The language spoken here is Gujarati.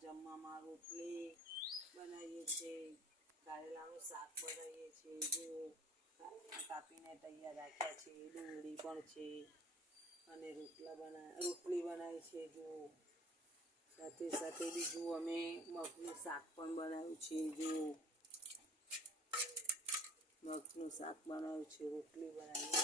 ત્યાં જમવામાં રોટલી બનાવીએ છીએ કારેલાનું શાક બનાવીએ છીએ જે કારેલા કાપીને તૈયાર રાખ્યા છે ડુંગળી પણ છે અને રોટલા બના રોટલી બનાવી છે જો સાથે સાથે બીજું અમે મગનું શાક પણ બનાવ્યું છે જે મગનું શાક બનાવ્યું છે રોટલી બનાવી